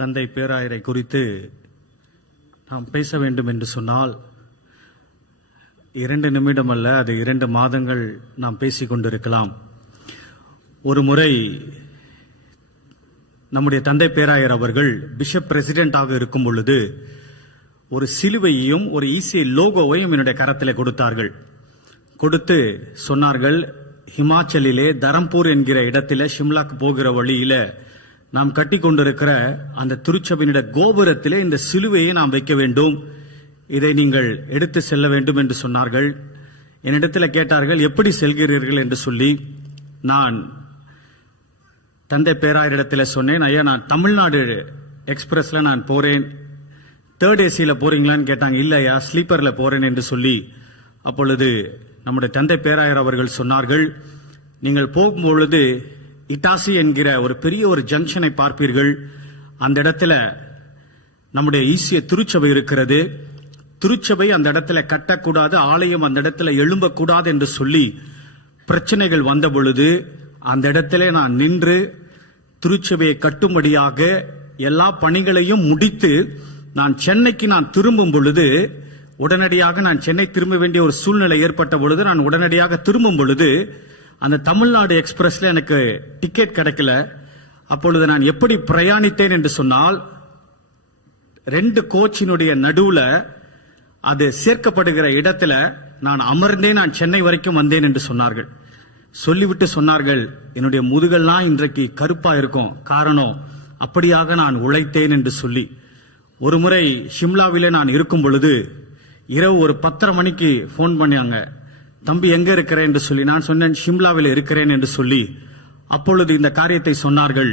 தந்தை பேராயரை குறித்து நாம் பேச வேண்டும் என்று சொன்னால் இரண்டு நிமிடம் அல்ல அது இரண்டு மாதங்கள் நாம் பேசிக் கொண்டிருக்கலாம். ஒரு முறை நம்முடைய தந்தை பேராயர் அவர்கள் பிஷப் பிரசிடென்டாக இருக்கும் பொழுது ஒரு சிலுவையையும் ஒரு ஈசிய லோகோவையும் என்னுடைய கரத்தில் கொடுத்தார்கள். கொடுத்து சொன்னார்கள் ஹிமாச்சலிலே தரம்பூர் என்கிற இடத்துல ஷிம்லாக்கு போகிற வழியில் நாம் கட்டி கொண்டிருக்கிற அந்த திருச்சபையினுடைய கோபுரத்திலே இந்த சிலுவையை நாம் வைக்க வேண்டும். இதை நீங்கள் எடுத்து செல்ல வேண்டும் என்று சொன்னார்கள். என்னிடத்தில் கேட்டார்கள் எப்படி செல்கிறீர்கள்? என்று சொல்லி நான் தந்தை பேராயரிடத்தில் சொன்னேன் ஐயா நான் தமிழ்நாடு எக்ஸ்பிரஸ்ல நான் போறேன். தேர்ட் ஏசியில போறீங்களான்னு கேட்டாங்க. இல்லையா ஸ்லீப்பர்ல போறேன் என்று சொல்லி அப்பொழுது நம்முடைய தந்தை பேராயர் அவர்கள் சொன்னார்கள். நீங்கள் போகும்பொழுது இட்டாசி என்கிற ஒரு பெரிய ஒரு ஜங்ஷனை பார்ப்பீர்கள். அந்த இடத்துல நம்முடைய ஈசிய திருச்சபை இருக்கிறது. திருச்சபை அந்த இடத்துல கட்டக்கூடாது ஆலயம் அந்த இடத்துல எழும்பக்கூடாது என்று சொல்லி பிரச்சனைகள் வந்த பொழுது அந்த இடத்துல நான் நின்று திருச்சபையை கட்டும்படியாக எல்லா பணிகளையும் முடித்து நான் சென்னைக்கு நான் திரும்பும் பொழுது உடனடியாக நான் சென்னை திரும்ப வேண்டிய ஒரு சூழ்நிலை ஏற்பட்ட பொழுது நான் உடனடியாக திரும்பும் பொழுது அந்த தமிழ்நாடு எக்ஸ்பிரஸ்ல எனக்கு டிக்கெட் கிடைக்கல. அப்பொழுது நான் எப்படி பிரயாணித்தேன் என்று சொன்னால் ரெண்டு கோச்சினுடைய நடுவுல அது சேர்க்கப்படுகிற இடத்துல நான் அமர்ந்தே நான் சென்னை வரைக்கும் வந்தேன் என்று சொன்னார்கள். சொல்லிவிட்டு சொன்னார்கள் என்னுடைய முதுகெல்லாம் இன்றைக்கு கருப்பா இருக்கும். காரணம் அப்படியாக நான் உழைத்தேன் என்று சொல்லி. ஒரு முறை ஷிம்லாவிலே நான் இருக்கும் பொழுது இரவு ஒரு பத்தரை மணிக்கு ஃபோன் பண்ணாங்க. தம்பி எங்க இருக்கிறேன் என்று சொல்லி நான் சொன்னேன் ஷிம்லாவில் இருக்கிறேன் என்று சொல்லி அப்பொழுது இந்த காரியத்தை சொன்னார்கள்.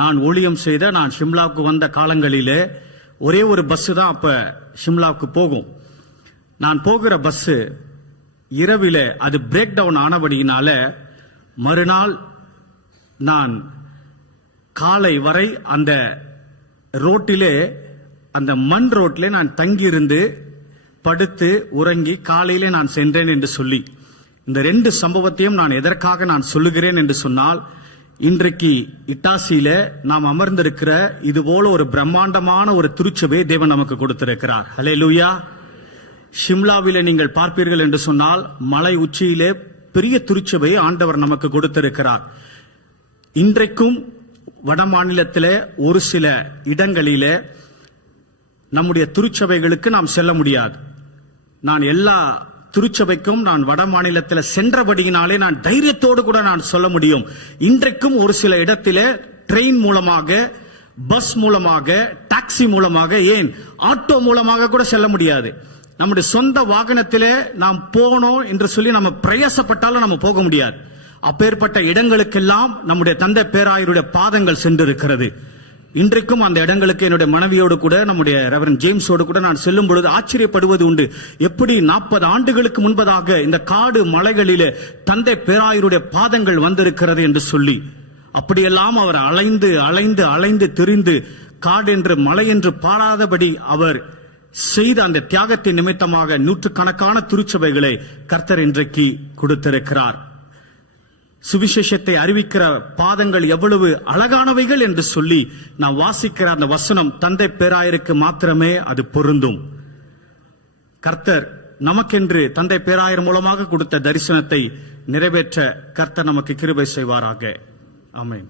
நான் ஊழியம் செய்த நான் ஷிம்லாவுக்கு வந்த காலங்களிலே ஒரே ஒரு பஸ் தான் அப்ப ஷிம்லாவுக்கு போகும். நான் போகிற பஸ் இரவில் அது பிரேக் டவுன் ஆனபடியினால மறுநாள் நான் காலை வரை அந்த ரோட்டிலே அந்த மண் ரோட்டிலே நான் தங்கியிருந்து படுத்து உறங்கி காலையிலே நான் சென்றேன் என்று சொல்லி இந்த ரெண்டு சம்பவத்தையும் நான் எதற்காக நான் சொல்லுகிறேன் என்று சொன்னால் இன்றைக்கு இட்டாசியில நாம் அமர்ந்திருக்கிற இது போல ஒரு பிரம்மாண்டமான ஒரு திருச்சபை தேவன் நமக்கு கொடுத்திருக்கிறார். ஹலே லூயா ஷிம்லாவில நீங்கள் பார்ப்பீர்கள் என்று சொன்னால் மலை உச்சியிலே பெரிய திருச்சபை ஆண்டவர் நமக்கு கொடுத்திருக்கிறார். இன்றைக்கும் வட மாநிலத்திலே ஒரு சில இடங்களிலே நம்முடைய திருச்சபைகளுக்கு நாம் செல்ல முடியாது. நான் எல்லா திருச்சபைக்கும் நான் வட மாநிலத்தில் சென்றபடியினாலே நான் தைரியத்தோடு கூட நான் சொல்ல முடியும். இன்றைக்கும் ஒரு சில இடத்திலே ட்ரெயின் மூலமாக பஸ் மூலமாக டாக்ஸி மூலமாக ஏன் ஆட்டோ மூலமாக கூட செல்ல முடியாது. நம்முடைய சொந்த வாகனத்திலே நாம் போகணும் என்று சொல்லி நம்ம பிரயாசப்பட்டாலும் நம்ம போக முடியாது. அப்பேற்பட்ட இடங்களுக்கெல்லாம் நம்முடைய தந்தை பேராயருடைய பாதங்கள் சென்றிருக்கிறது. இன்றைக்கும் அந்த இடங்களுக்கு என்னுடைய மனைவியோடு கூட நம்முடைய ரெவரன் ஜேம்ஸோடு கூட நான் செல்லும் பொழுது ஆச்சரியப்படுவது உண்டு. எப்படி நாற்பது ஆண்டுகளுக்கு முன்பதாக இந்த காடு மலைகளிலே தந்தை பேராயருடைய பாதங்கள் வந்திருக்கிறது என்று சொல்லி அப்படியெல்லாம் அவர் அலைந்து அலைந்து அலைந்து திரிந்து காடு என்று மலை என்று பாராதபடி அவர் செய்த அந்த தியாகத்தின் நிமித்தமாக நூற்றுக்கணக்கான திருச்சபைகளை கர்த்தர் இன்றைக்கு கொடுத்திருக்கிறார். சுவிசேஷத்தை அறிவிக்கிற பாதங்கள் எவ்வளவு அழகானவைகள் என்று சொல்லி நான் வாசிக்கிற அந்த வசனம் தந்தை பேராயருக்கு மாத்திரமே அது பொருந்தும். கர்த்தர் நமக்கென்று தந்தை பேராயர் மூலமாக கொடுத்த தரிசனத்தை நிறைவேற்ற கர்த்தர் நமக்கு கிருபை செய்வாராக. ஆமென்.